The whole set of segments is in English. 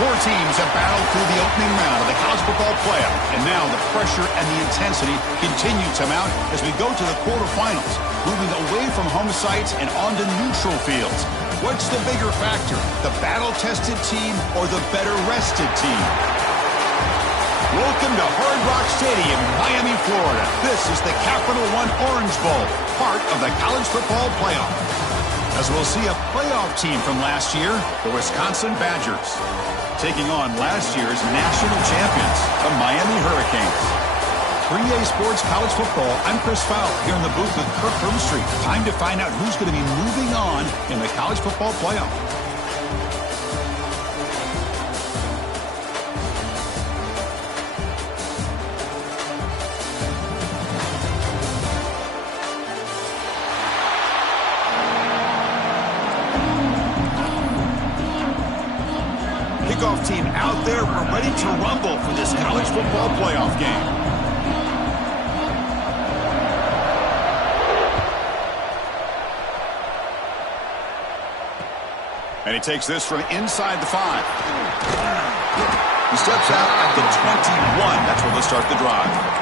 Four teams have battled through the opening round of the college football playoff, and now the pressure and the intensity continue to mount as we go to the quarterfinals, moving away from home sites and onto neutral fields. What's the bigger factor, the battle-tested team or the better-rested team? Welcome to Hard Rock Stadium, Miami, Florida. This is the Capital One Orange Bowl, part of the college football playoff. As we'll see a playoff team from last year, the Wisconsin Badgers, taking on last year's national champions, the Miami Hurricanes. 3A Sports College Football, I'm Chris Fowler, here in the booth with Kirk Herbstreit. Time to find out who's going to be moving on in the college football playoff. Kickoff team out there. We're ready to rumble for this college football playoff game. And he takes this from inside the 5. He steps out at the 21. That's where they'll start the drive.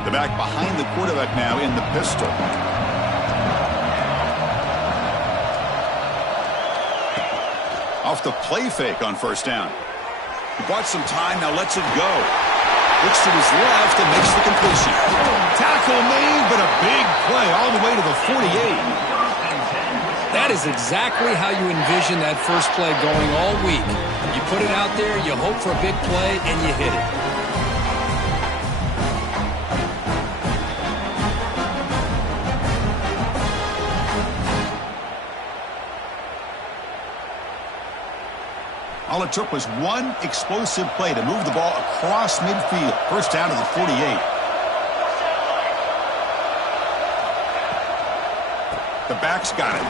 The back behind the quarterback now in the pistol. Off the play fake on first down. He bought some time, now lets it go. Looks to his left and makes the completion. Tackle made, but a big play all the way to the 48. That is exactly how you envision that first play going all week. You put it out there, you hope for a big play, and you hit it. All it took was one explosive play to move the ball across midfield. First down to the 48. The back's got it.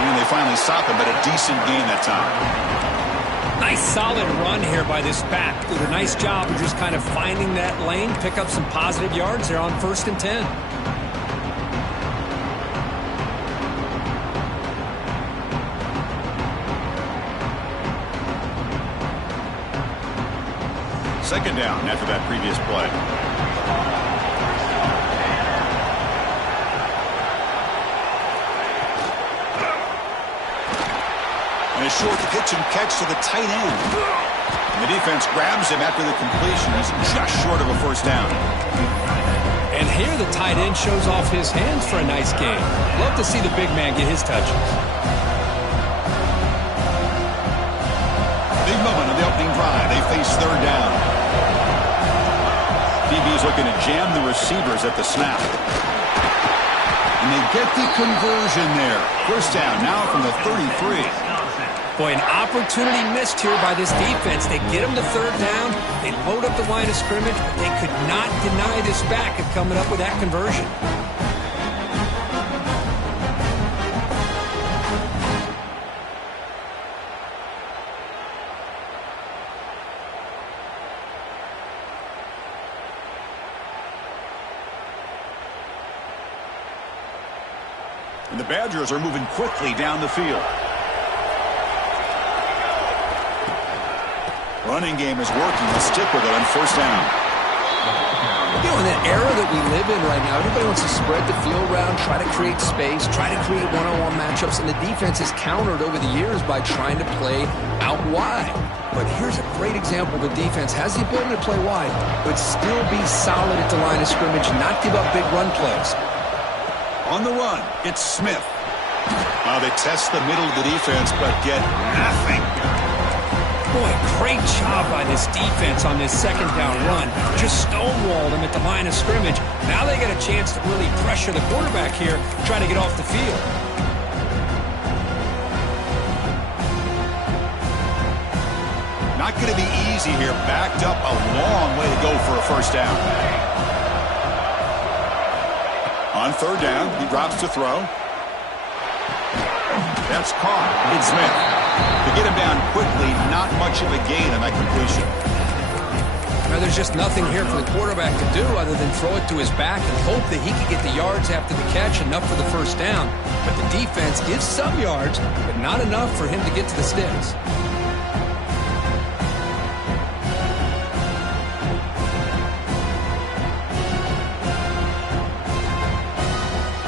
And they finally stop him, but a decent gain that time. Nice solid run here by this back. Did a nice job of just kind of finding that lane, pick up some positive yards there on 1st and 10. Second down after that previous play. And a short pitch and catch to the tight end. And the defense grabs him after the completion. He's just short of a first down. And here the tight end shows off his hands for a nice game. Love to see the big man get his touches. Big moment of the opening drive. They face third down. DB's looking to jam the receivers at the snap. And they get the conversion there. First down now from the 33. Boy, an opportunity missed here by this defense. They get them to third down. They load up the line of scrimmage, but they could not deny this back of coming up with that conversion. And the Badgers are moving quickly down the field. Running game is working. Let's stick with it on first down. You know, in the era that we live in right now, everybody wants to spread the field around, try to create space, try to create one-on-one matchups, and the defense is countered over the years by trying to play out wide. But here's a great example. The defense has the ability to play wide, but still be solid at the line of scrimmage, not give up big run plays. On the run, it's Smith. They test the middle of the defense, but get nothing. Boy, great job by this defense on this second down run. Just stonewalled him at the line of scrimmage. Now they get a chance to really pressure the quarterback here, try to get off the field. Not going to be easy here. Backed up a long way to go for a first down. On third down, he drops to throw. That's caught. It's Smith. To get him down quickly, not much of a gain on that completion. Now, there's just nothing here for the quarterback to do other than throw it to his back and hope that he can get the yards after the catch, enough for the first down. But the defense gives some yards, but not enough for him to get to the sticks.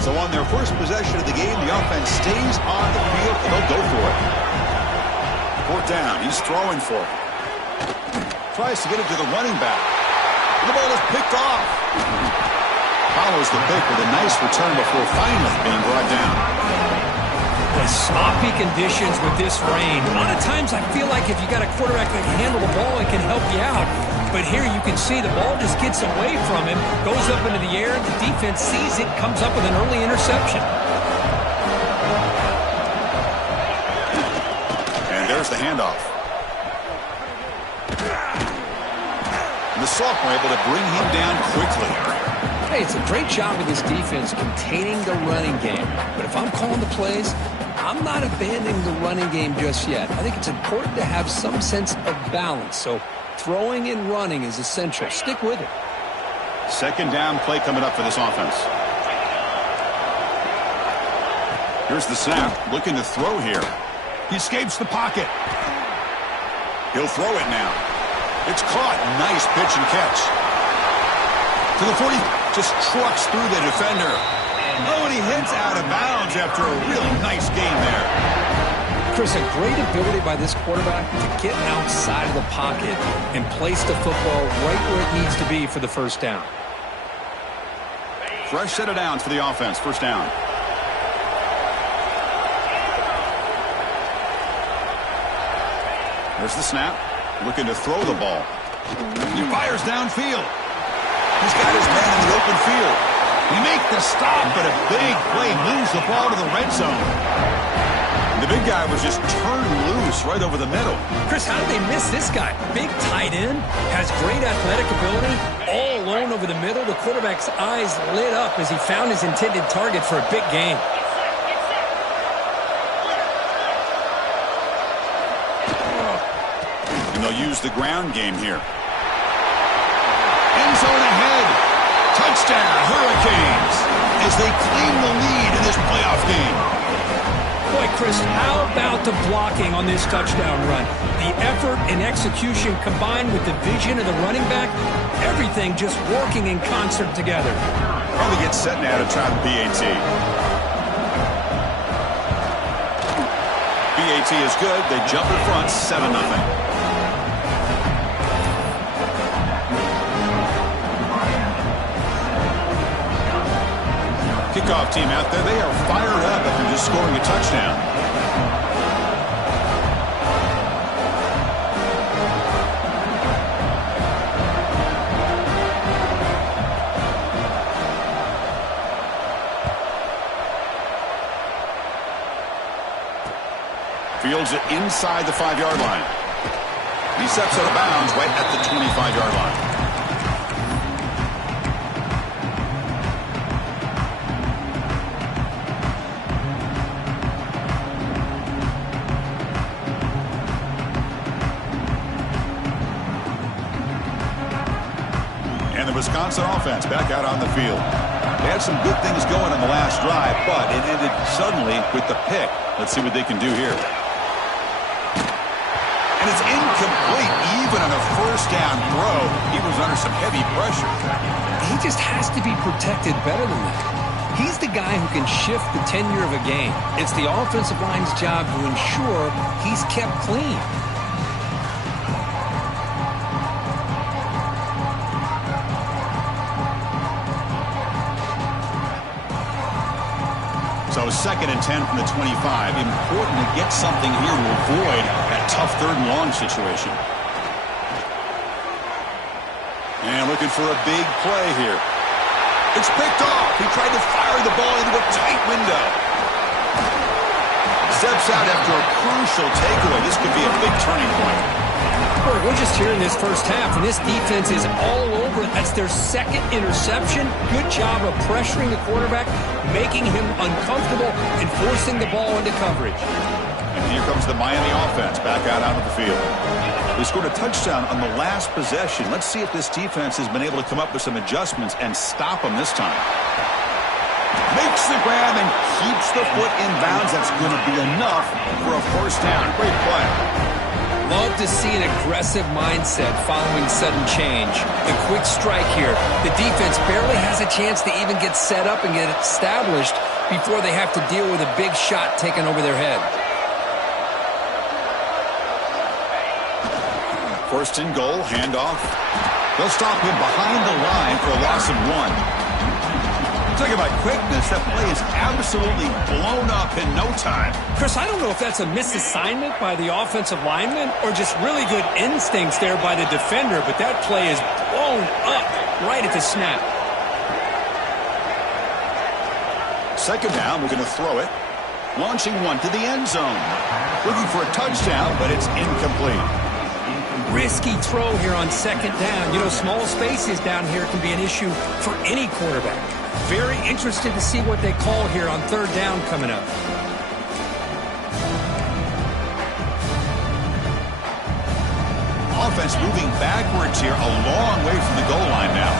So on their first possession of the game, the offense stays on the field, and they'll go for it. Fourth down, he's throwing for it. Tries to get it to the running back. The ball is picked off. Follows the pick with a nice return before finally being brought down. The sloppy conditions with this rain. A lot of times I feel like if you got a quarterback that can handle the ball, it can help you out. But here you can see the ball just gets away from him, goes up into the air, the defense sees it, comes up with an early interception. And there's the handoff. And the sophomore able to bring him down quickly. Hey, it's a great job of this defense containing the running game. But if I'm calling the plays, I'm not abandoning the running game just yet. I think it's important to have some sense of balance. So throwing and running is essential. Stick with it. Second down play coming up for this offense. Here's the snap. Looking to throw here. He escapes the pocket. He'll throw it now. It's caught. Nice pitch and catch. To the 40. Just trucks through the defender. Oh, and he hits out of bounds after a really nice game there. Chris, a great ability by this quarterback to get outside of the pocket and place the football right where it needs to be for the first down. Fresh set of downs for the offense. First down. There's the snap. Looking to throw the ball. He fires downfield. He's got his man in the open field. He makes the stop, but a big play moves the ball to the red zone. The big guy was just turned loose right over the middle. Chris, how did they miss this guy? Big tight end, has great athletic ability, all alone over the middle. The quarterback's eyes lit up as he found his intended target for a big gain. And they'll use the ground game here. End zone ahead. Touchdown, Hurricanes, as they claim the lead in this playoff game. Boy, Chris, how about the blocking on this touchdown run? The effort and execution combined with the vision of the running back, everything just working in concert together. Probably gets set now to try the BAT. BAT is good. They jump in front, 7-0. Kickoff team out there, they are fired up after just scoring a touchdown. Fields it inside the 5-yard line. He steps out of bounds right at the 25-yard line. Wisconsin offense back out on the field. They had some good things going on the last drive, but it ended suddenly with the pick. Let's see what they can do here. And it's incomplete even on a first down throw. He was under some heavy pressure. He just has to be protected better than that. He's the guy who can shift the tenure of a game. It's the offensive line's job to ensure he's kept clean. So 2nd and 10 from the 25. Important to get something here to avoid that tough 3rd and long situation. And looking for a big play here. It's picked off. He tried to fire the ball into a tight window. Steps out after a crucial takeaway. This could be a big turning point. We're just here in this first half, and this defense is all over it. That's It's their second interception. Good job of pressuring the quarterback, making him uncomfortable, and forcing the ball into coverage. And here comes the Miami offense back out onto the field. They scored a touchdown on the last possession. Let's see if this defense has been able to come up with some adjustments and stop them this time. Makes the grab and keeps the foot in bounds. That's going to be enough for a first down. Great play. Love to see an aggressive mindset following sudden change. The quick strike here. The defense barely has a chance to even get set up and get established before they have to deal with a big shot taken over their head. First and goal, handoff. They'll stop him behind the line for a loss of 1. Talking about quickness, that play is absolutely blown up in no time. Chris, I don't know if that's a misassignment by the offensive lineman or just really good instincts there by the defender, but that play is blown up right at the snap. Second down, we're going to throw it. Launching one to the end zone. Looking for a touchdown, but it's incomplete. Risky throw here on second down. You know, small spaces down here can be an issue for any quarterback. Very interested to see what they call here on third down coming up. Offense moving backwards here, a long way from the goal line now.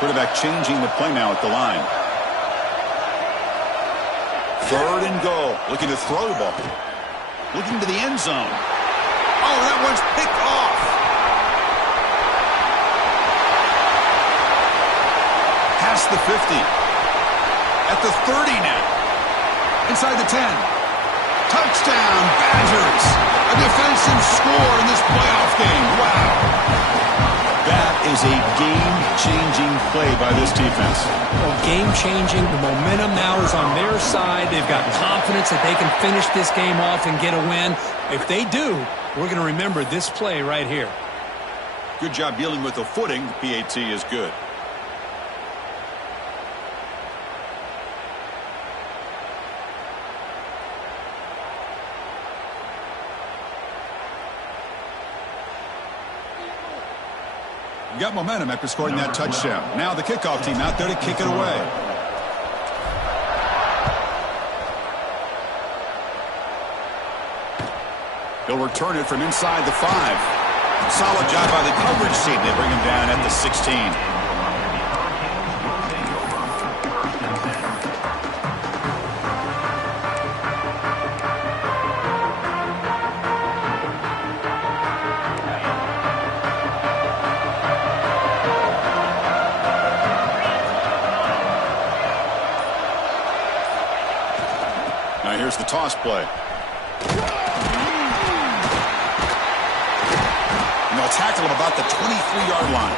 Quarterback changing the play now at the line. Third and goal. Looking to throw the ball. Looking to the end zone. Oh, that one's picked off. Past the 50. At the 30 now. Inside the 10. Touchdown, Badgers. A defensive score in this playoff game. Wow. That is a game-changing play by this defense. Well, game-changing. The momentum now is on their side. They've got confidence that they can finish this game off and get a win. If they do, we're going to remember this play right here. Good job dealing with the footing. The PAT is good. Got momentum after scoring that touchdown. Now the kickoff team out there to kick it away. He'll return it from inside the 5. Solid job by the coverage team. They bring him down at the 16. Now here's the toss play. And they'll tackle him about the 23-yard line.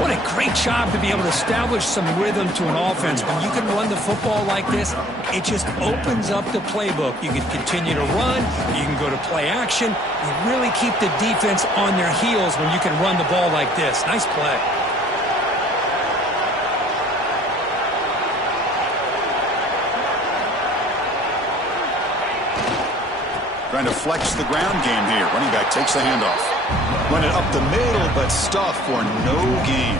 What a great job to be able to establish some rhythm to an offense. When you can run the football like this, it just opens up the playbook. You can continue to run. You can go to play action. You really keep the defense on their heels when you can run the ball like this. Nice play. Trying to flex the ground game here. Running back takes the handoff. Run it up the middle, but stuff for no gain.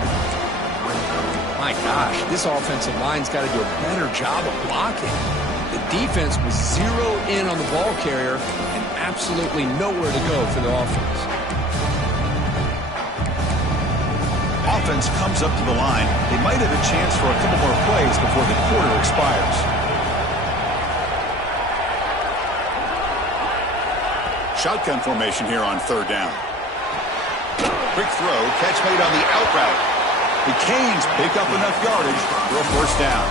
My gosh, this offensive line's got to do a better job of blocking. The defense was zeroed in on the ball carrier and absolutely nowhere to go for the offense. Offense comes up to the line. They might have a chance for a couple more plays before the quarter expires. Shotgun formation here on third down. Quick throw, catch made on the out route. The Canes pick up enough yardage for a first down.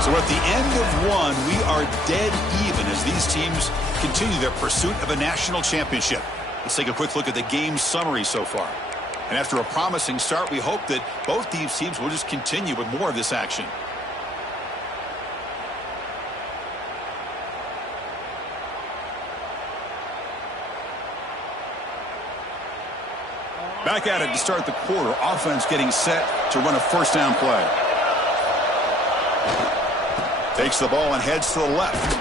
So at the end of one, we are dead even as these teams continue their pursuit of a national championship. Let's take a quick look at the game summary so far. And after a promising start, we hope that both these teams will just continue with more of this action. Back at it to start the quarter. Offense getting set to run a first down play. Takes the ball and heads to the left.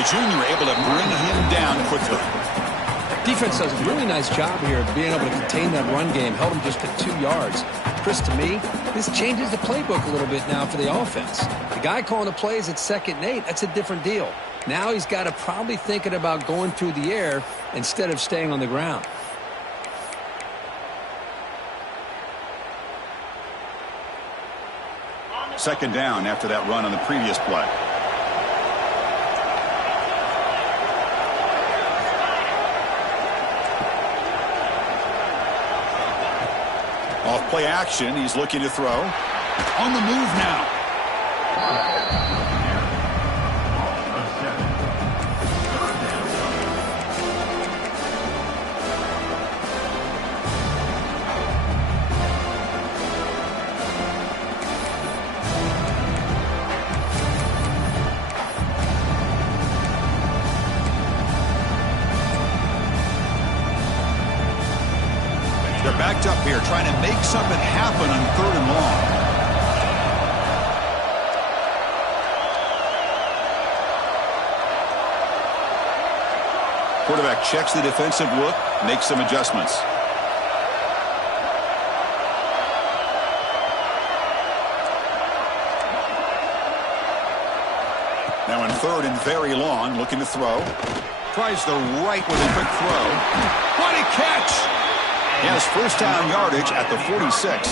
The junior able to bring him down quickly. Defense does a really nice job here of being able to contain that run game. Held him just at 2 yards. Chris, to me, this changes the playbook a little bit now for the offense. The guy calling the plays at 2nd and 8, that's a different deal. Now he's got to probably thinking about going through the air instead of staying on the ground. Second down after that run on the previous play. Off play action, he's looking to throw. On the move now. They're backed up here trying to make something happen on 3rd and long. Quarterback checks the defensive look, makes some adjustments. Now in 3rd and very long, looking to throw. Tries the right with a quick throw. What a catch! He has first down yardage at the 46.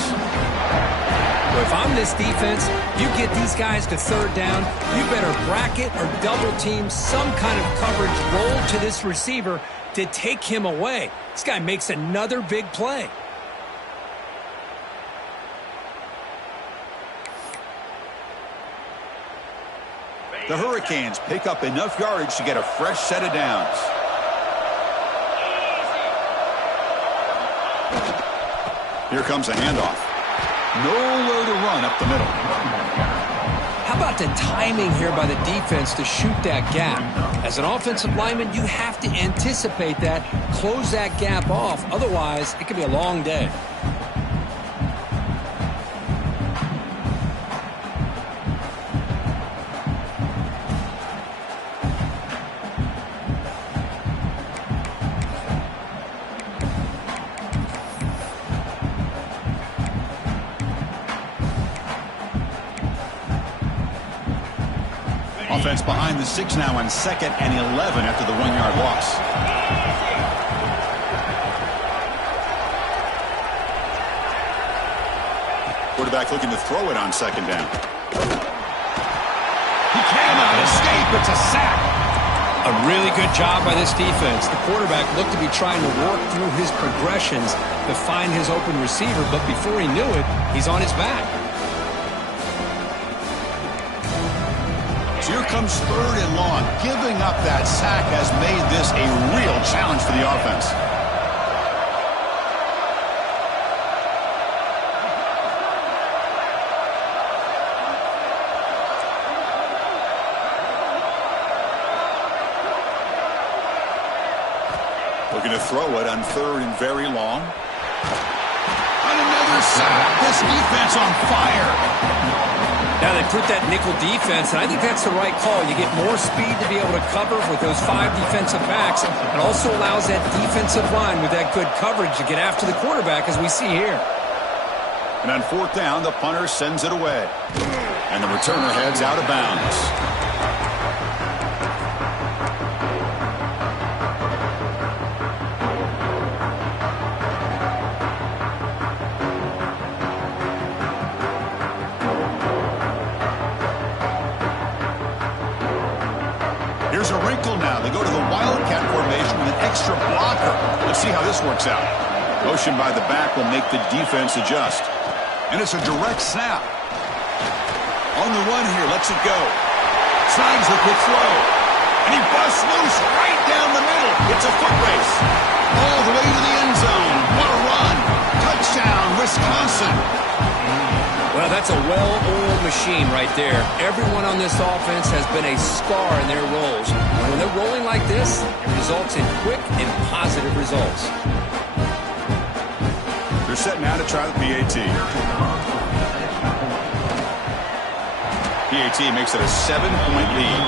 Well, if I'm this defense, you get these guys to 3rd down, you better bracket or double team some kind of coverage roll to this receiver to take him away. This guy makes another big play. The Hurricanes pick up enough yardage to get a fresh set of downs. Here comes a handoff. Nowhere to run up the middle. How about the timing here by the defense to shoot that gap? As an offensive lineman, you have to anticipate that, close that gap off. Otherwise, it could be a long day. Offense behind the 6 now on 2nd and 11 after the 1-yard loss. Quarterback looking to throw it on 2nd down. He cannot escape. It's a sack. A really good job by this defense. The quarterback looked to be trying to work through his progressions to find his open receiver, but before he knew it, he's on his back. Here comes 3rd and long. Giving up that sack has made this a real challenge for the offense. Looking to throw it on 3rd and very long. On another sack. This defense on fire. Now they put that nickel defense, and I think that's the right call. You get more speed to be able to cover with those 5 defensive backs. It also allows that defensive line with that good coverage to get after the quarterback, as we see here. And on 4th down, the punter sends it away. And the returner heads out of bounds. Here's a wrinkle now. They go to the Wildcat formation with an extra blocker. Let's see how this works out. Motion by the back will make the defense adjust. And it's a direct snap. On the run here, lets it go. Signs the quick throw. And he busts loose right down the middle. It's a foot race. All the way to the end zone. What a run. Touchdown, Wisconsin. Well, that's a well-oiled machine right there. Everyone on this offense has been a star in their roles. When they're rolling like this, it results in quick and positive results. They're set now to try the PAT. PAT makes it a 7-point lead.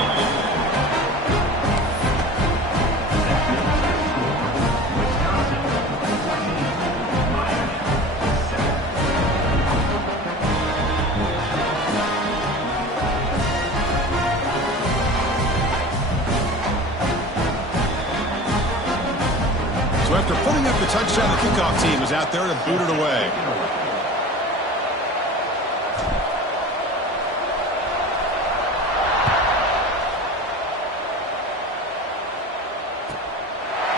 So after putting up the touchdown, the kickoff team is out there to boot it away.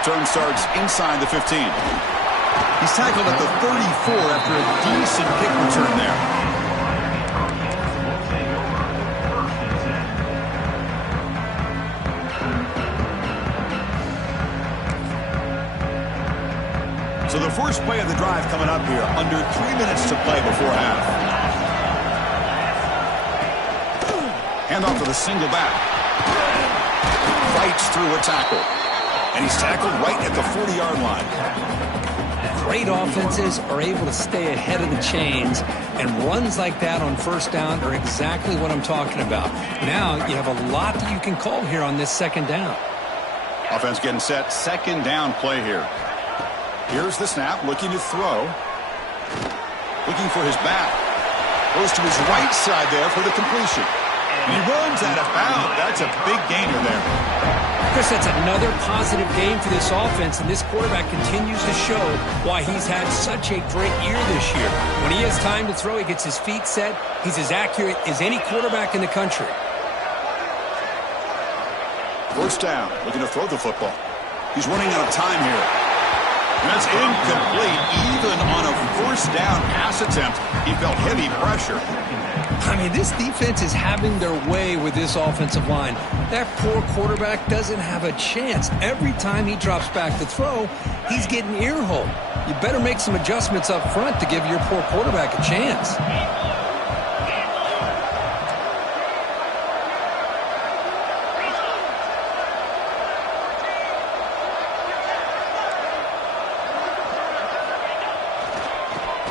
Turn starts inside the 15. He's tackled at the 34 after a decent kick return there. So the first play of the drive coming up here, under 3 minutes to play before half. Hand off to the single back. Fights through a tackle. And he's tackled right at the 40-yard line. Great offenses are able to stay ahead of the chains, and runs like that on first down are exactly what I'm talking about. Now you have a lot that you can call here on this second down. Offense getting set, second down play here. Here's the snap, looking to throw. Looking for his back. Goes to his right side there for the completion. And he runs out of bounds. That's a big gainer there. Chris, that's another positive game for this offense, and this quarterback continues to show why he's had such a great year this year. When he has time to throw, he gets his feet set. He's as accurate as any quarterback in the country. First down, looking to throw the football. He's running out of time here. That's incomplete. Even on a first down pass attempt, he felt heavy pressure. I mean, this defense is having their way with this offensive line. That poor quarterback doesn't have a chance. Every time he drops back to throw, he's getting ear-holed. You better make some adjustments up front to give your poor quarterback a chance.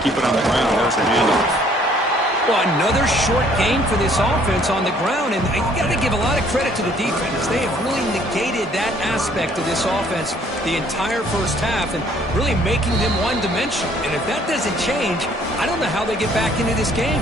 Keep it on the ground. There's the handoff. Well, another short game for this offense on the ground, and you got to give a lot of credit to the defense. They have really negated that aspect of this offense the entire first half and really making them one-dimensional. And if that doesn't change, I don't know how they get back into this game.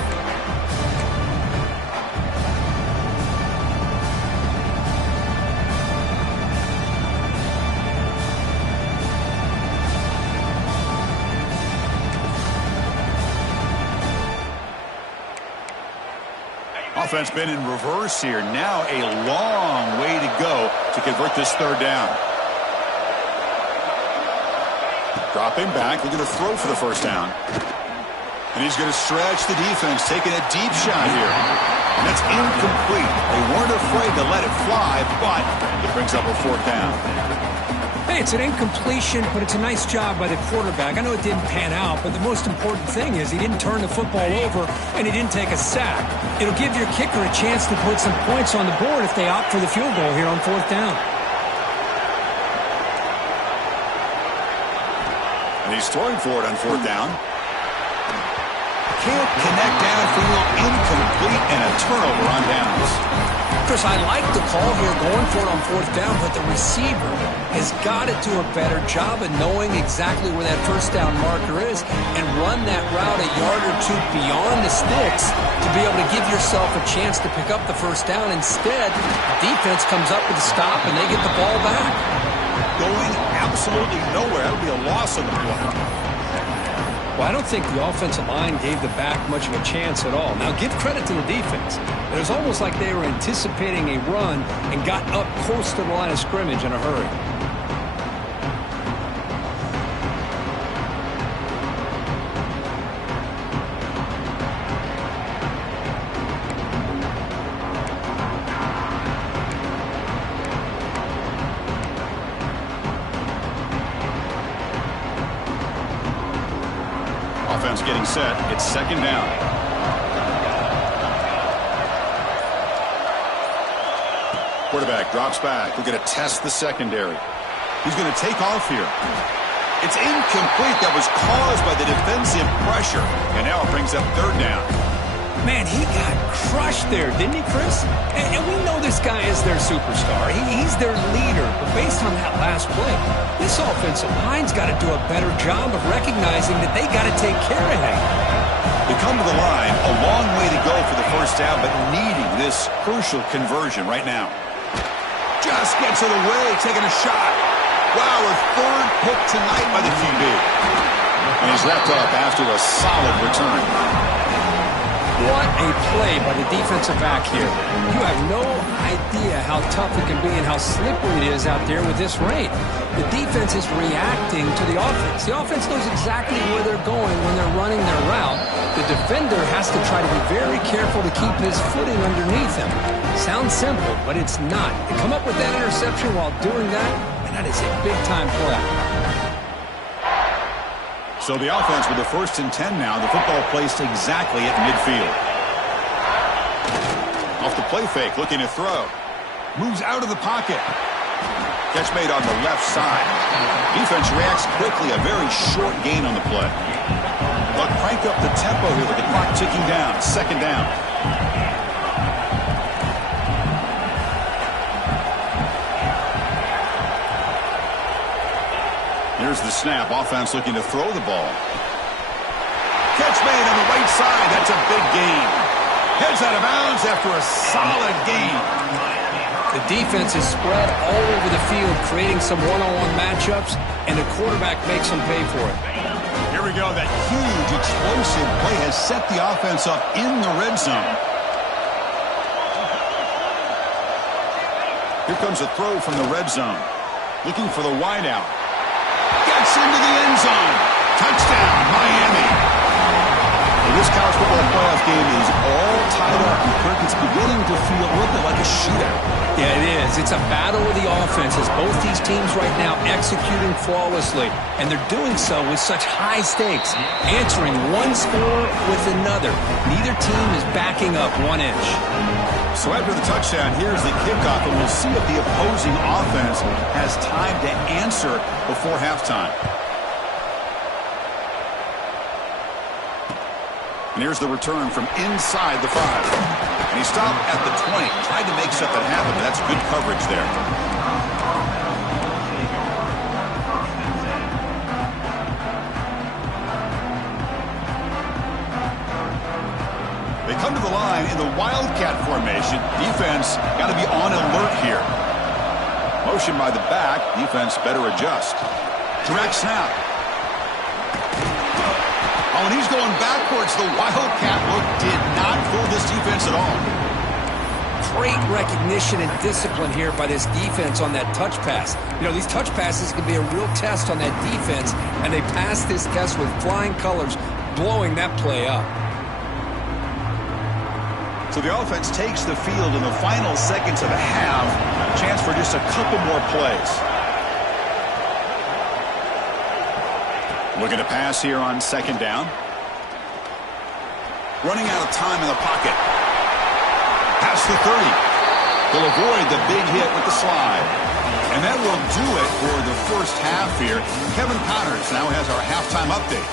Offense been in reverse here. Now a long way to go to convert this third down. Dropping back, looking to throw for the first down. And he's going to stretch the defense, taking a deep shot here. And that's incomplete. They weren't afraid to let it fly, but it brings up a fourth down. Hey, it's an incompletion, but it's a nice job by the quarterback. I know it didn't pan out, but the most important thing is he didn't turn the football over and he didn't take a sack. It'll give your kicker a chance to put some points on the board if they opt for the field goal here on fourth down. And he's throwing for it on fourth down. Can't connect downfield, incomplete, and a turnover on downs. Chris, I like the call here going for it on fourth down, but the receiver has got to do a better job of knowing exactly where that first down marker is and run that route a yard or two beyond the sticks to be able to give yourself a chance to pick up the first down. Instead, the defense comes up with a stop and they get the ball back. Going absolutely nowhere. That would be a loss on the play. Well, I don't think the offensive line gave the back much of a chance at all. Now, give credit to the defense. It was almost like they were anticipating a run and got up close to the line of scrimmage in a hurry. Offense getting set. It's second down. Quarterback drops back. We're going to test the secondary. He's going to take off here. It's incomplete. That was caused by the defensive pressure. And now it brings up third down. Man, he got crushed there, didn't he, Chris? And we know this guy is their superstar. He's their leader. But based on that last play, this offensive line's got to do a better job of recognizing that they got to take care of him. They come to the line, a long way to go for the first down, but needing this crucial conversion right now. Just gets it away, taking a shot. Wow, a third pick tonight by the QB. And he's wrapped up after a solid return. What a play by the defensive back here. You have no idea how tough it can be and how slippery it is out there with this rain. The defense is reacting to the offense. The offense knows exactly where they're going when they're running their route. The defender has to try to be very careful to keep his footing underneath him. Sounds simple, but it's not. To come up with that interception while doing that, and that is a big-time play. So the offense with the 1st and 10 now. The football placed exactly at midfield. Off the play fake, looking to throw. Moves out of the pocket. Catch made on the left side. Defense reacts quickly. A very short gain on the play. They'll crank up the tempo here with the clock ticking down. 2nd down. Here's the snap. Offense looking to throw the ball. Catch made on the right side. That's a big gain. Heads out of bounds after a solid gain. The defense is spread all over the field, creating some one-on-one matchups, and the quarterback makes them pay for it. Here we go. That huge, explosive play has set the offense up in the red zone. Here comes a throw from the red zone. Looking for the wideout. Gets into the end zone. Touchdown, Miami. Well, this college football playoff game is all tied up. Kirk, it's beginning to feel a little bit like a shootout. Yeah, it is. It's a battle of the offenses. Both these teams right now executing flawlessly, and they're doing so with such high stakes, answering one score with another. Neither team is backing up 1 inch. So after the touchdown, here's the kickoff, and we'll see if the opposing offense has time to answer before halftime. And here's the return from inside the 5. And he stopped at the 20. Tried to make something happen, but that's good coverage there. They come to the line in the Wildcat formation. Defense got to be on alert here. Motion by the back. Defense better adjust. Direct snap. Oh, and he's going backwards. The Wildcat look did not fool this defense at all. Great recognition and discipline here by this defense on that touch pass. You know, these touch passes can be a real test on that defense, and they passed this test with flying colors, blowing that play up. So the offense takes the field in the final seconds of the half. Chance for just a couple more plays. Looking to pass here on 2nd down. Running out of time in the pocket. Past the 30. They'll avoid the big hit with the slide. And that will do it for the first half here. Kevin Connors now has our halftime update.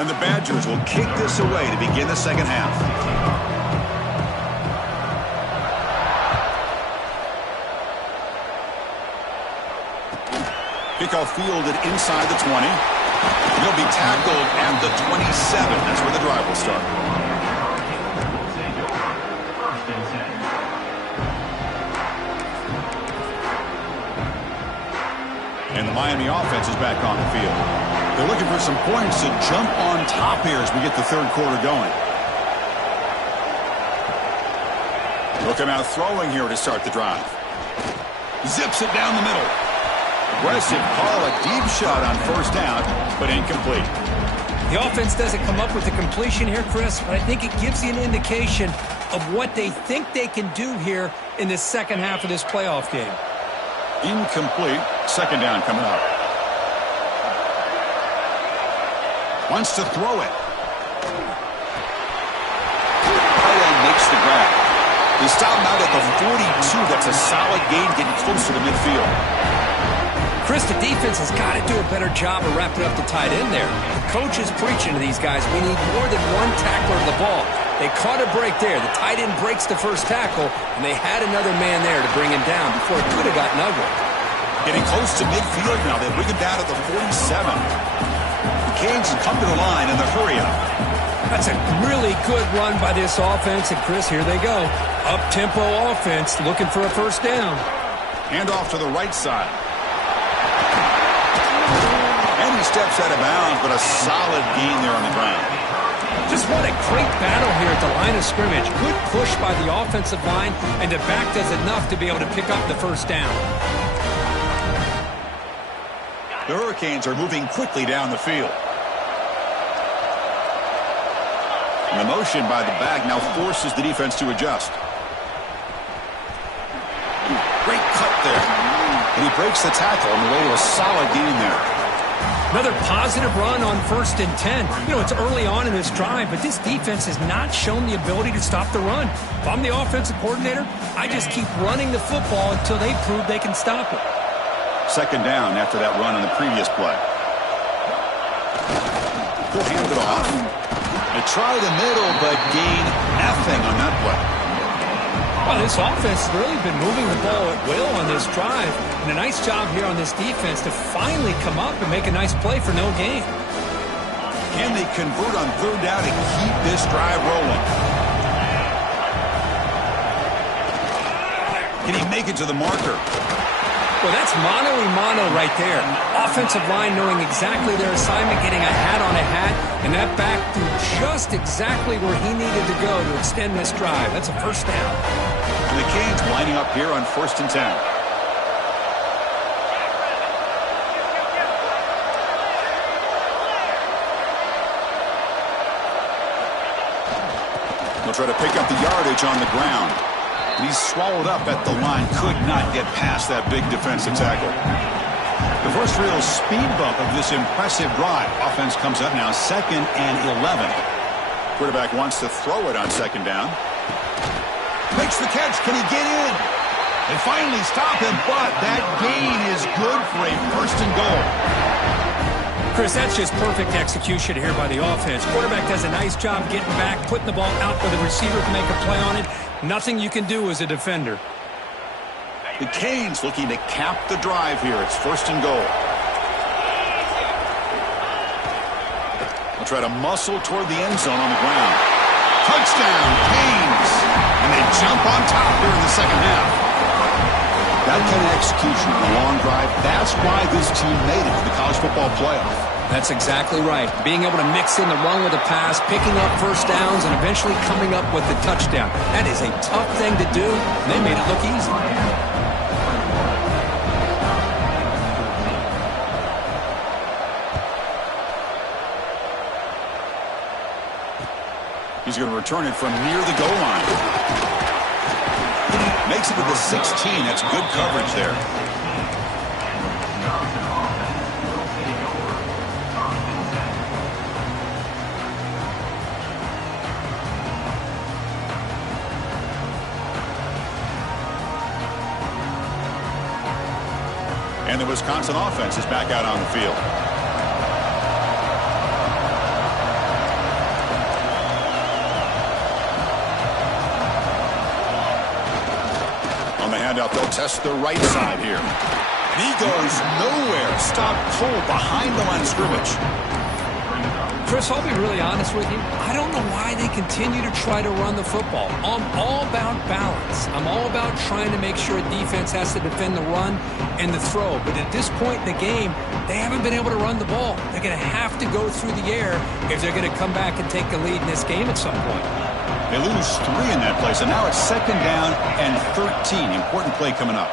And the Badgers will kick this away to begin the second half. Kickoff fielded inside the 20. He'll be tackled at the 27. That's where the drive will start. And the Miami offense is back on the field. They're looking for some points to jump on top here as we get the third quarter going. Looking out throwing here to start the drive. Zips it down the middle. Aggressive call, a deep shot on 1st down, but incomplete. The offense doesn't come up with the completion here, Chris, but I think it gives you an indication of what they think they can do here in the second half of this playoff game. Incomplete. 2nd down coming up. Wants to throw it. Allen makes the grab. They stop him out at the 42. That's a solid gain getting closer to midfield. Chris, the defense has got to do a better job of wrapping up the tight end there. The coach is preaching to these guys, we need more than one tackler of the ball. They caught a break there. The tight end breaks the first tackle, and they had another man there to bring him down before it could have gotten ugly. Getting close to midfield now. They bring him down at the 47. The Canes come to the line in the hurry-up. That's That's a really good run by this offense. And, Chris, here they go. Up-tempo offense looking for a first down. Hand off to the right side. And he steps out of bounds, but a solid gain there on the ground. Just what a great battle here at the line of scrimmage. Good push by the offensive line, and the back does enough to be able to pick up the first down. The Hurricanes are moving quickly down the field. And the motion by the back now forces the defense to adjust. Great cut there. And he breaks the tackle on the way to a solid gain there. Another positive run on 1st and 10. You know, it's early on in this drive, but this defense has not shown the ability to stop the run. If I'm the offensive coordinator, I just keep running the football until they prove they can stop it. 2nd down after that run on the previous play. He'll hand it off. They try the middle, but gain nothing on that play. Well, this offense has really been moving the ball at will on this drive. And a nice job here on this defense to finally come up and make a nice play for no gain. Can they convert on 3rd down and keep this drive rolling? Can he make it to the marker? Well, that's mano-a-mano right there. Offensive line knowing exactly their assignment, getting a hat on a hat, and that back threw just exactly where he needed to go to extend this drive. That's a first down. And the Canes lining up here on 1st and 10. They'll try to pick up the yardage on the ground. And he's swallowed up at the line. Could not get past that big defensive tackle. The first real speed bump of this impressive drive. Offense comes up now 2nd and 11. Quarterback wants to throw it on 2nd down. Makes the catch. Can he get in? They finally stop him, but that gain is good for a 1st and goal. Chris, that's just perfect execution here by the offense. Quarterback does a nice job getting back, putting the ball out where the receiver can make a play on it. Nothing you can do as a defender. The Canes looking to cap the drive here. It's 1st and goal. They'll try to muscle toward the end zone on the ground. Touchdown, Canes! And they jump on top here in the 2nd half. That kind of execution in a long drive, that's why this team made it to the college football playoff. That's exactly right. Being able to mix in the run with the pass, picking up first downs, and eventually coming up with the touchdown. That is a tough thing to do, and they made it look easy. He's going to return it from near the goal line. Makes it to the 16. That's good coverage there. And the Wisconsin offense is back out on the field. On the handoff, they'll test the right side here. And he goes nowhere. Stop cold behind the line of scrimmage. Chris, I'll be really honest with you. I don't know why they continue to try to run the football. I'm all about balance. I'm all about trying to make sure a defense has to defend the run and the throw. But at this point in the game, they haven't been able to run the ball. They're going to have to go through the air if they're going to come back and take the lead in this game at some point. They lose 3 in that play, so now it's 2nd down and 13. Important play coming up.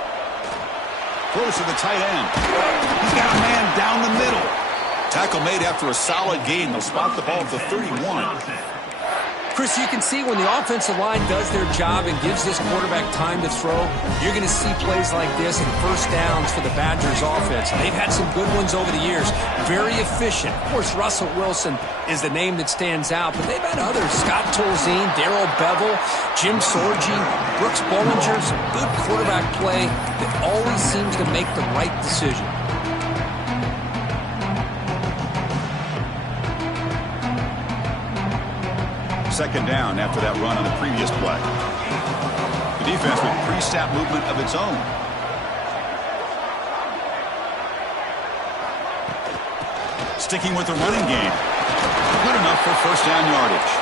Close to the tight end. He's got a man down the middle. Tackle made after a solid gain. They'll spot the ball at the 31. Chris, you can see when the offensive line does their job and gives this quarterback time to throw, you're going to see plays like this and first downs for the Badgers offense. They've had some good ones over the years. Very efficient. Of course, Russell Wilson is the name that stands out, but they've had others. Scott Tolzien, Darrell Bevel, Jim Sorgi, Brooks Bollinger. Some good quarterback play that always seems to make the right decision. Second down after that run on the previous play. The defense with pre-snap movement of its own. Sticking with the running game. good enough for first down yardage.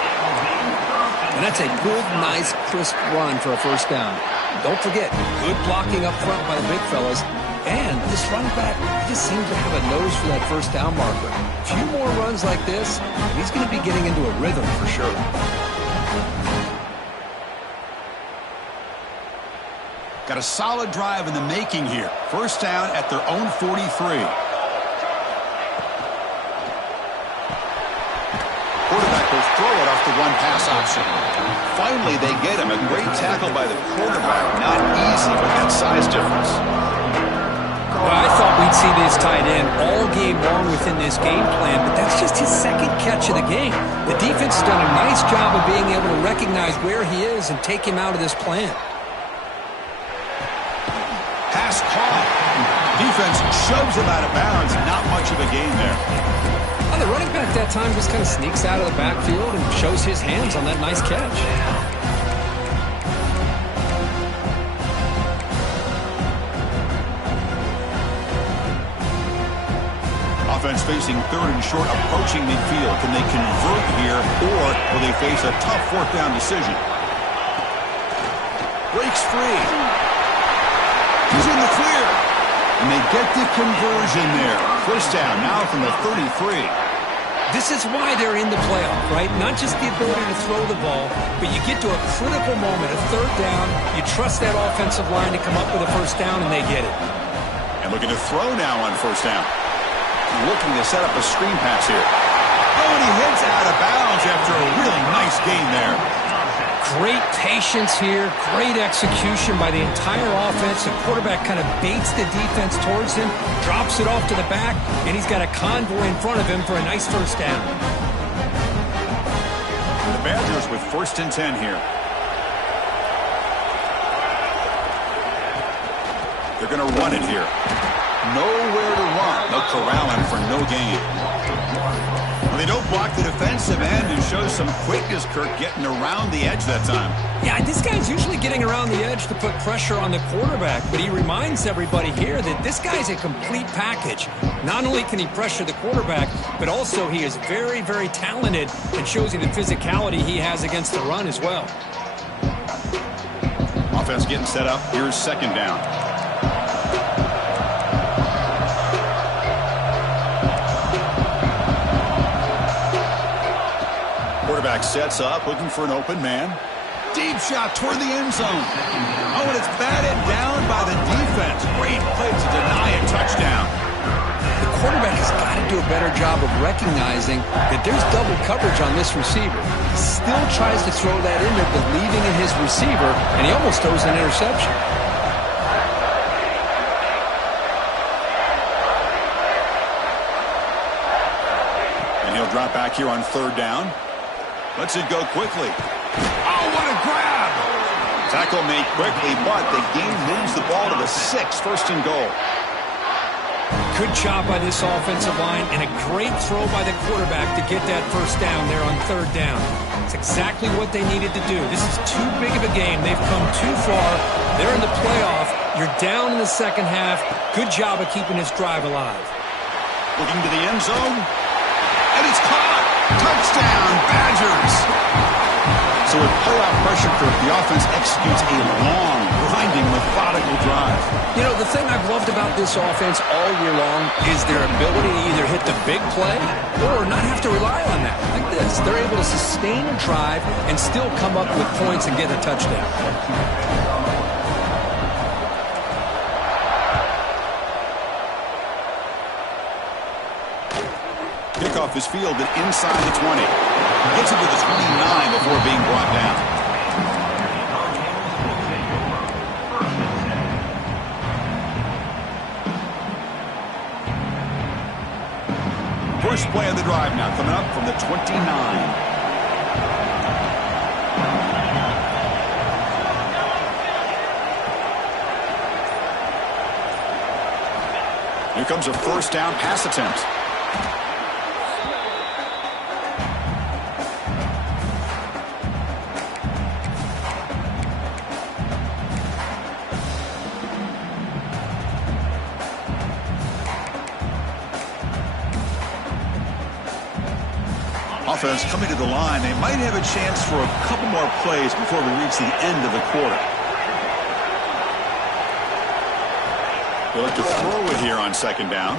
And that's a good, nice, crisp run for a first down. Don't forget, good blocking up front by the big fellas. And this running back just seems to have a nose for that first down marker. A few more runs like this, he's going to be getting into a rhythm for sure. Got a solid drive in the making here. First down at their own 43. Quarterback will throw it off the one-pass option. Finally, they get him. A great tackle by the quarterback. Not easy with that size difference. Well, I thought we'd see this tight end all game long within this game plan, but that's just his second catch of the game. The defense has done a nice job of being able to recognize where he is and take him out of this plan. Pass caught. Defense shoves him out of bounds. Not much of a gain there. Well, the running back that time just kind of sneaks out of the backfield and shows his hands on that nice catch. Offense facing third and short, approaching midfield. Can they convert here, or will they face a tough fourth down decision? Breaks free. He's in the clear. And they get the conversion there. First down now from the 33. This is why they're in the playoff, right? Not just the ability to throw the ball, but you get to a critical moment, a third down, you trust that offensive line to come up with a first down, and they get it. And looking to throw now on first down. Looking to set up a screen pass here. Oh, and he heads out of bounds after a really nice gain there. Great patience here, great execution by the entire offense. The quarterback kind of baits the defense towards him, drops it off to the back, and he's got a convoy in front of him for a nice first down. The Badgers with first and 10 here. They're going to run it here. Nowhere to run. No corralling for no gain. Well, they don't block the defensive end and show some quickness, Kirk, getting around the edge that time. Yeah, this guy's usually getting around the edge to put pressure on the quarterback, but he reminds everybody here that this guy's a complete package. Not only can he pressure the quarterback, but also he is very, very talented and shows you the physicality he has against the run as well. Offense getting set up. Here's second down. Quarterback sets up, looking for an open man. Deep shot toward the end zone. Oh, and it's batted down by the defense. Great play to deny a touchdown. The quarterback has got to do a better job of recognizing that there's double coverage on this receiver. He still tries to throw that in there, believing in his receiver, and he almost throws an interception. And he'll drop back here on third down. Lets it go quickly. Oh, what a grab! Tackle made quickly, but the game moves the ball to the 6, first and goal. Good job by this offensive line and a great throw by the quarterback to get that first down there on third down. It's exactly what they needed to do. This is too big of a game. They've come too far. They're in the playoff. You're down in the second half. Good job of keeping this drive alive. Looking to the end zone. And it's caught. Touchdown, Badgers. So with playoff pressure, Kirk, the offense executes a long, grinding, methodical drive. You know, the thing I've loved about this offense all year long is their ability to either hit the big play or not have to rely on that. Like this. They're able to sustain a drive and still come up with points and get a touchdown. Kickoff is fielded inside the 20. Gets it to the 29 before being brought down. First play of the drive now coming up from the 29. Here comes a first down pass attempt. offense coming to the line. They might have a chance for a couple more plays before we reach the end of the quarter. They look to throw it here on second down.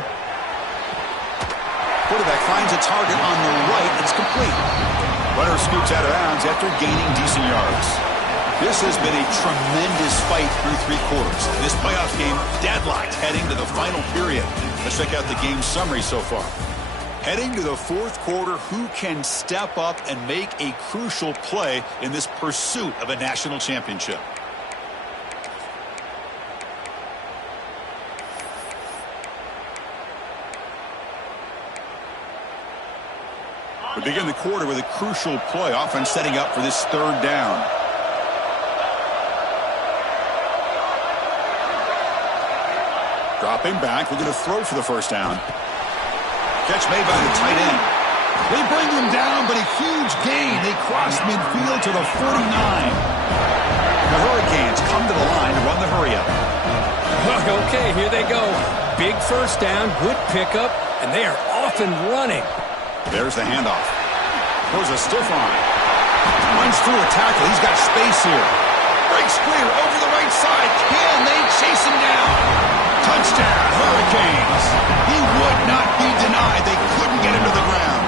Quarterback finds a target on the right. It's complete. Runner scoots out of bounds after gaining decent yards. This has been a tremendous fight through 3 quarters. This playoff game deadlocked heading to the final period. Let's check out the game summary so far. Heading to the 4th quarter, who can step up and make a crucial play in this pursuit of a national championship? We begin the quarter with a crucial play. Offense setting up for this 3rd down. Dropping back, we're going to throw for the 1st down. Catch made by the tight end. They bring him down, but a huge gain. They cross midfield to the 49. The Hurricanes come to the line to run the hurry-up. Okay, here they go. Big 1st down, good pickup, and they are off and running. There's the handoff. There's a stiff arm. Runs through a tackle. He's got space here. Breaks clear over the right side. Can they chase him down? Touchdown, Hurricanes. He would not be denied. They couldn't get him to the ground.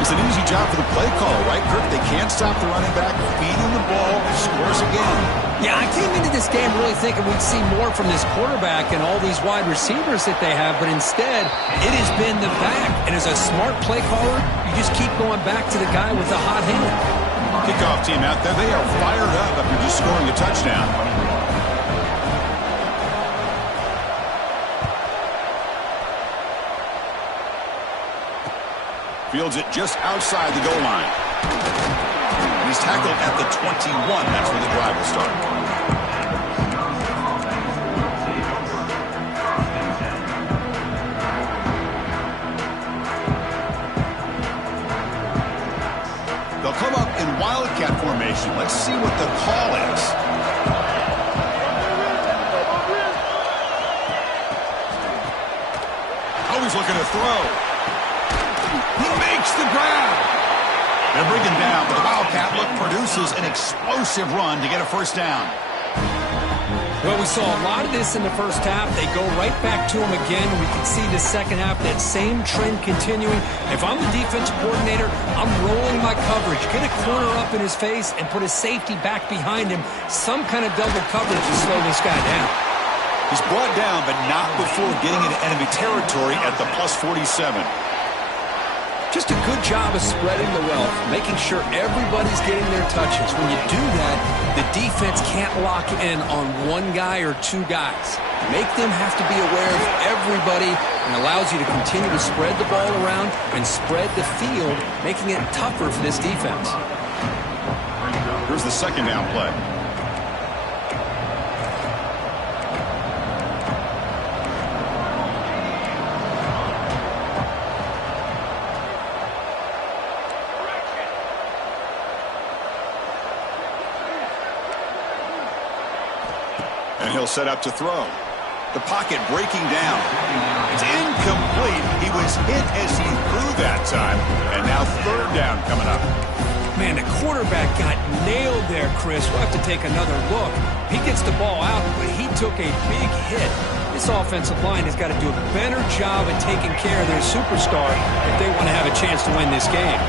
It's an easy job for the play caller, right, Kirk? They can't stop the running back, feed him the ball, and scores again. Yeah, I came into this game really thinking we'd see more from this quarterback and all these wide receivers that they have, but instead, it has been the back. And as a smart play caller, you just keep going back to the guy with the hot hand. Kickoff team out there, they are fired up after just scoring a touchdown. Fields it just outside the goal line. He's tackled at the 21. That's where the drive will start. They'll come up in Wildcat formation. Let's see what the call is. Always looking to throw. He makes the grab. They're bringing down, but the Wildcat look produces an explosive run to get a 1st down. Well, we saw a lot of this in the 1st half. They go right back to him again. We can see the 2nd half, that same trend continuing. If I'm the defensive coordinator, I'm rolling my coverage. Get a corner up in his face and put a safety back behind him. Some kind of double coverage to slow this guy down. He's brought down, but not before getting into enemy territory at the +47. Just a good job of spreading the wealth, making sure everybody's getting their touches. When you do that, the defense can't lock in on one guy or 2 guys. Make them have to be aware of everybody and allows you to continue to spread the ball around and spread the field, making it tougher for this defense. Here's the 2nd down play. And he'll set up to throw. The pocket breaking down. It's incomplete. He was hit as he threw that time. And now 3rd down coming up. Man, the quarterback got nailed there, Chris. We'll have to take another look. He gets the ball out, but he took a big hit. This offensive line has got to do a better job of taking care of their superstar if they want to have a chance to win this game.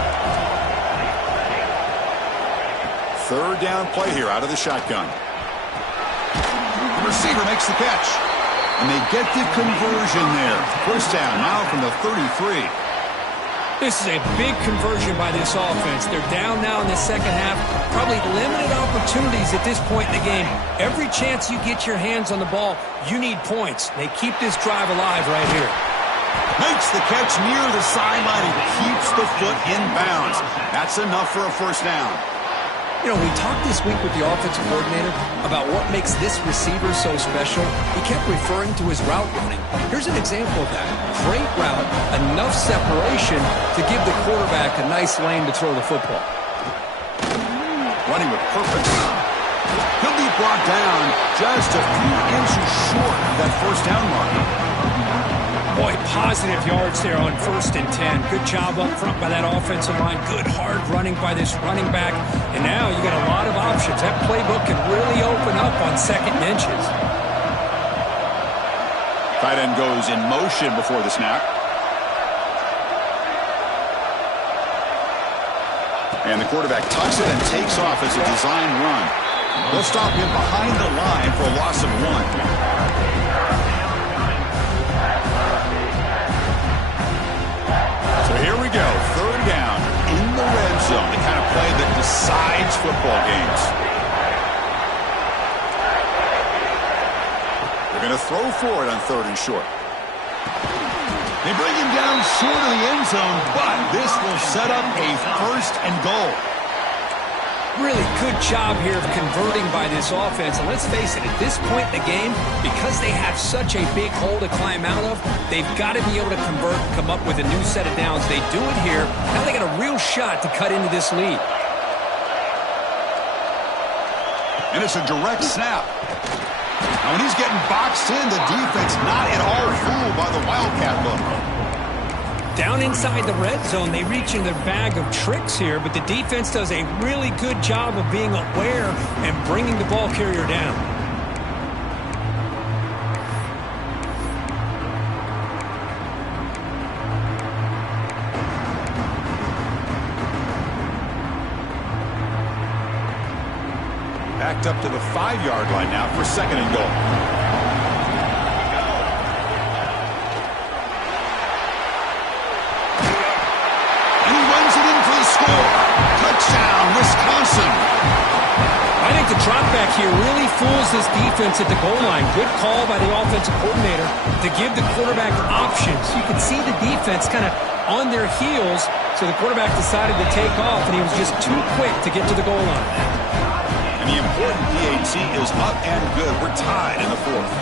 3rd down play here out of the shotgun. The receiver makes the catch. And they get the conversion there. 1st down now from the 33. This is a big conversion by this offense. They're down now in the 2nd half. Probably limited opportunities at this point in the game. Every chance you get your hands on the ball, you need points. They keep this drive alive right here. Makes the catch near the sideline and keeps the foot in bounds. That's enough for a 1st down. You know, we talked this week with the offensive coordinator about what makes this receiver so special. He kept referring to his route running. Here's an example of that. Great route, enough separation to give the quarterback a nice lane to throw the football. Running with purpose. He'll be brought down just a few inches short of that 1st down mark. Boy, positive yards there on 1st and 10. Good job up front by that offensive line. Good hard running by this running back. And now you got a lot of options. That playbook can really open up on 2nd and inches. Tight end goes in motion before the snap. And the quarterback tucks it and takes off as a design run. They'll stop him behind the line for a loss of 1. So here we go, 3rd down in the red zone, the kind of play that decides football games. They're going to throw for it on 3rd and short. They bring him down short of the end zone, but this will set up a 1st and goal. Really good job here of converting by this offense. And let's face it, at this point in the game, because they have such a big hole to climb out of, they've got to be able to convert, come up with a new set of downs. They do it here. Now they got a real shot to cut into this lead. And it's a direct snap. Now when he's getting boxed in, the defense not at all fooled by the Wildcat look. Down inside the red zone, they reach in their bag of tricks here, but the defense does a really good job of being aware and bringing the ball carrier down. Backed up to the 5-yard line now for 2nd and goal. Touchdown, Wisconsin. I think the drop back here really fools this defense at the goal line. Good call by the offensive coordinator to give the quarterback options. You can see the defense kind of on their heels, so the quarterback decided to take off, and he was just too quick to get to the goal line. And the important PAT is up and good. We're tied in the 4th.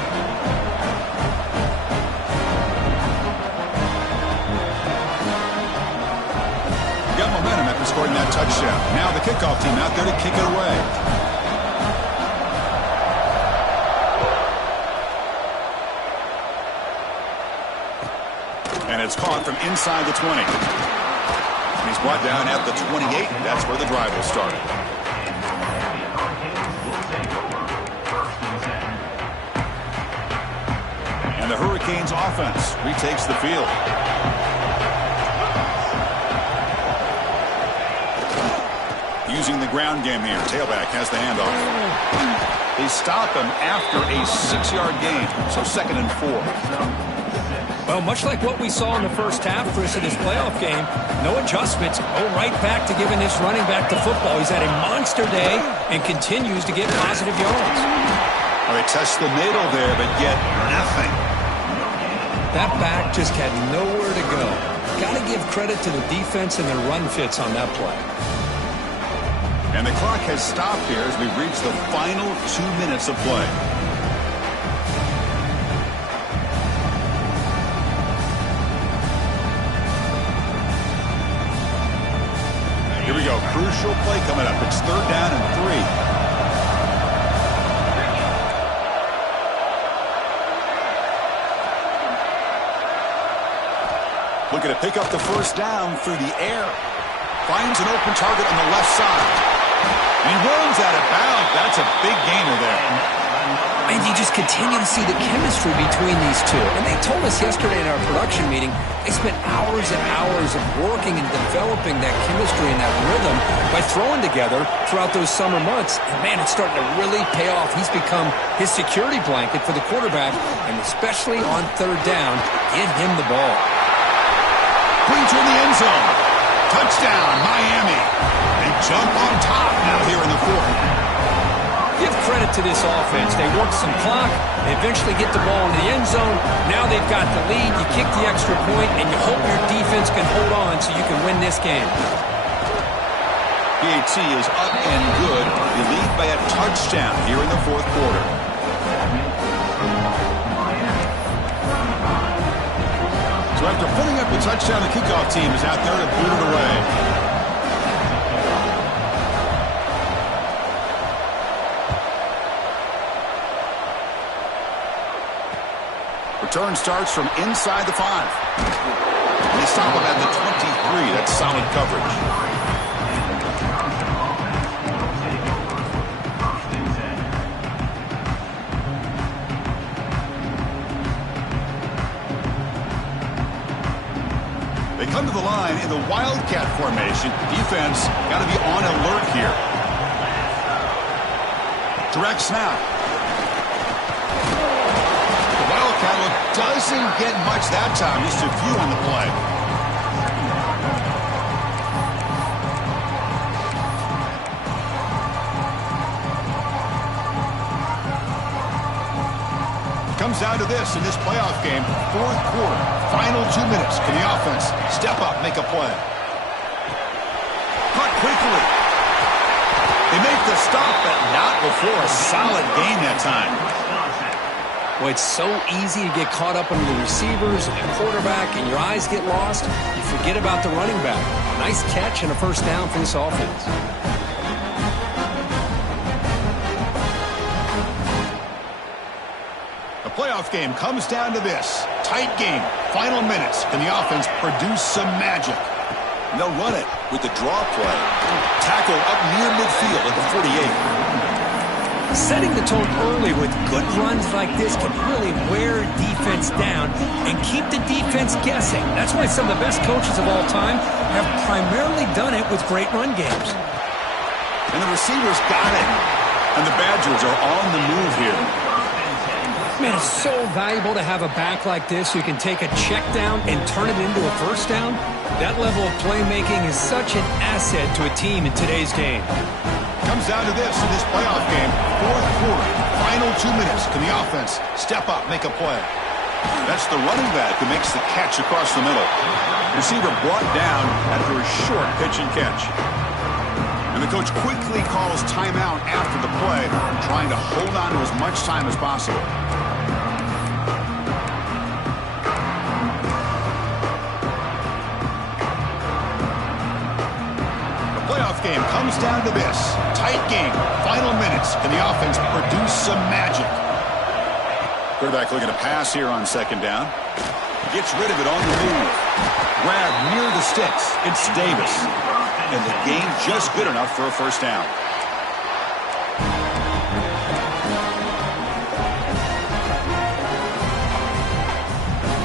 Got momentum after scoring that touchdown. Now the kickoff team out there to kick it away. And it's caught from inside the 20. And he's brought down at the 28. That's where the drive will start. And the Hurricanes offense retakes the field. Using the ground game here. Tailback has the handoff. They stop him after a 6-yard gain. So 2nd and 4. Well, much like what we saw in the first half, Chris, in this playoff game, no adjustments. Go right back to giving this running back the football. He's had a monster day and continues to get positive yards. Well, they test the middle there, but get nothing. That back just had nowhere to go. Got to give credit to the defense and their run fits on that play. And the clock has stopped here as we reach the final 2 minutes of play. Here we go. Crucial play coming up. It's 3rd down and 3. Looking to pick up the 1st down through the air. Finds an open target on the left side. And he runs out of bounds. That's a big gainer there. And you just continue to see the chemistry between these two. And they told us yesterday in our production meeting, they spent hours and hours of working and developing that chemistry and that rhythm by throwing together throughout those summer months. And, man, it's starting to really pay off. He's become his security blanket for the quarterback, and especially on 3rd down, get him the ball. Brings in the end zone. Touchdown, Miami. They jump on top now here in the 4th. Give credit to this offense. They work some clock. They eventually get the ball in the end zone. Now they've got the lead. You kick the extra point, and you hope your defense can hold on so you can win this game. PAT is up and good. They lead by a touchdown here in the 4th quarter. So after putting up a touchdown, the kickoff team is out there to boot it away. Return starts from inside the 5. They stop him at the 23. That's solid coverage. They come to the line in the Wildcat formation. Defense got to be on alert here. Direct snap. The Wildcat look doesn't get much that time. Just a few on the play. Comes down to this in this playoff game. Fourth quarter. Final 2 minutes. Can the offense step up, make a play? Caught quickly. They make the stop, but not before a solid gain that time. Well, it's so easy to get caught up under the receivers and the quarterback, and your eyes get lost. You forget about the running back. Nice catch and a first down for this offense. The playoff game comes down to this. Tight game. Final minutes. Can the offense produce some magic? And they'll run it with the draw play. Tackle up near midfield at the 48. Setting the tone early with good runs like this can really wear defense down and keep the defense guessing. That's why some of the best coaches of all time have primarily done it with great run games. And the receivers got it. And the Badgers are on the move here. Man, it's so valuable to have a back like this who can take a check down and turn it into a first down. That level of playmaking is such an asset to a team in today's game. Comes down to this in this playoff game. Fourth quarter. Final 2 minutes. Can the offense step up, make a play? That's the running back who makes the catch across the middle. Receiver brought down after a short pitch and catch. And the coach quickly calls timeout after the play, trying to hold on to as much time as possible. Game comes down to this. Tight game. Final minutes. Can the offense produce some magic? Quarterback looking to pass here on second down. Gets rid of it on the move. Grab near the sticks. It's Davis. And the gain just good enough for a first down.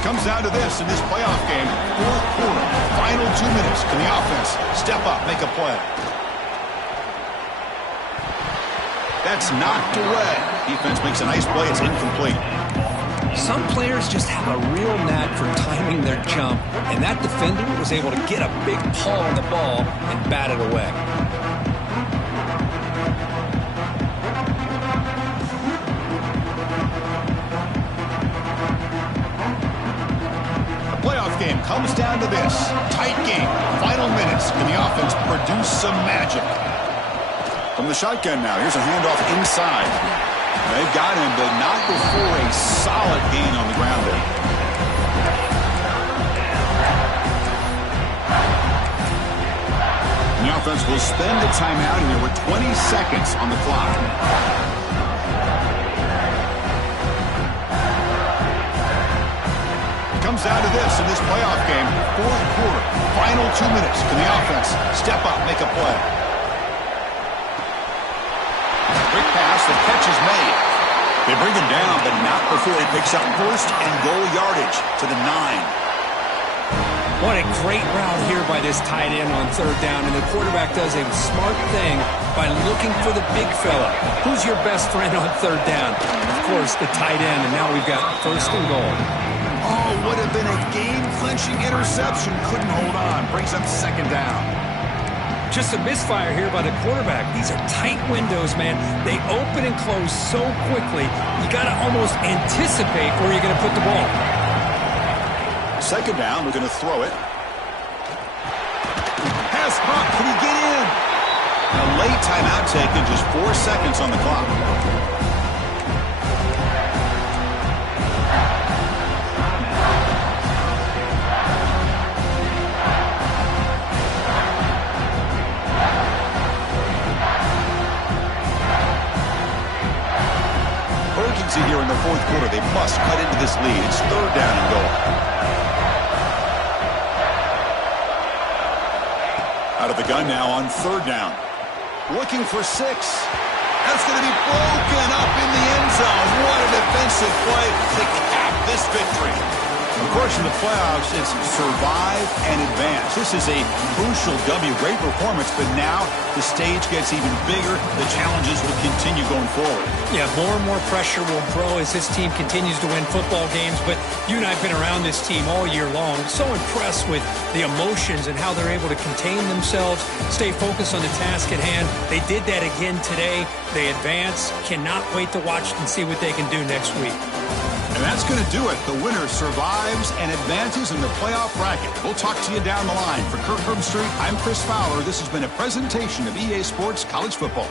Comes down to this in this playoff game. Fourth quarter. Final 2 minutes. Can the offense step up, make a play? That's knocked away. Defense makes a nice play. It's incomplete. Some players just have a real knack for timing their jump, and that defender was able to get a big paw on the ball and bat it away. The playoff game comes down to this. Tight game. Final minutes. Can the offense produce some magic? From the shotgun now. Here's a handoff inside. They've got him, but not before a solid gain on the ground there. And the offense will spend the timeout here with 20 seconds on the clock. It comes down to this in this playoff game. Fourth quarter. Final 2 minutes. Can the offense step up, make a play? Quick pass, the catch is made. They bring him down, but not before he picks up first and goal yardage to the 9. What a great route here by this tight end on third down, and the quarterback does a smart thing by looking for the big fella. Who's your best friend on third down? Of course, the tight end, and now we've got first and goal. Oh, would have been a game-clinching interception. Couldn't hold on. Brings up second down. Just a misfire here by the quarterback. These are tight windows, man. They open and close so quickly, you got to almost anticipate where you're going to put the ball. Second down, we're going to throw it. Pass caught. Can he get in? A late timeout taken, just 4 seconds on the clock. Here in in the fourth quarter. They must cut into this lead. It's third down and goal. Out of the gun now on third down. Looking for 6. That's going to be broken up in the end zone. What a defensive play to cap this victory. Of course, in the playoffs, it's survive and advance. This is a crucial W. Great performance, but now the stage gets even bigger. The challenges will continue going forward. Yeah, more and more pressure will grow as this team continues to win football games. But you and I have been around this team all year long. So impressed with the emotions and how they're able to contain themselves, stay focused on the task at hand. They did that again today. They advance. Cannot wait to watch and see what they can do next week. And that's going to do it. The winner survives and advances in the playoff bracket. We'll talk to you down the line. For Kirk Herbstreit, I'm Chris Fowler. This has been a presentation of EA Sports College Football.